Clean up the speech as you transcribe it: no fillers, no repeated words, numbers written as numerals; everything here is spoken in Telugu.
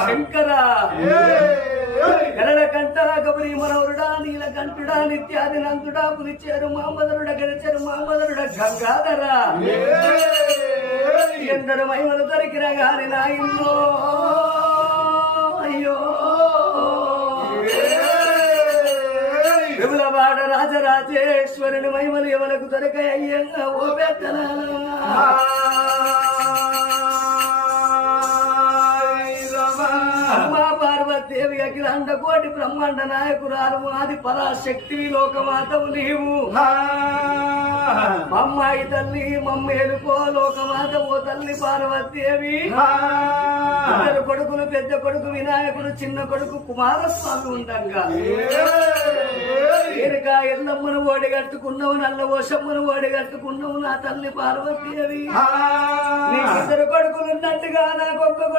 శంకర గరడ కంట గబరి మనవరుడా నీలకంఠుడా నిత్యాది నందుడా పులిచేరు మామదరుడ గడిచెరు మామదరుడ గంగాధర ఎందరు మహిమలు దొరికిన గాని నాయన్నో అయ్యో విమలవాడ రాజరాజేశ్వరుని మహిమలు ఎవలకు దొరకయ్యంగా ఓ పెద్దల పార్వతీదేవి అఖిలాండ కోటి బ్రహ్మాండ నాయకురాలు ఆది పరాశక్తి లోకమాతవు నీవు మమ్మాయి తల్లి మమ్మేలుకో లోకమాత ఓ తల్లి పార్వతీదేవి ఇద్దరు కొడుకులు పెద్ద కొడుకు వినాయకుడు చిన్న కొడుకు కుమారస్వామి ఉండగా ఏరుగా ఎల్లమ్మను ఓడిగట్టుకున్నావు నల్ల ఓషమ్మను ఓడిగట్టుకున్నావు నా తల్లి పార్వతీదేవి నీ ఇద్దరు కొడుకులు ఉన్నట్టుగా నాకు ఒక్క కొడుకు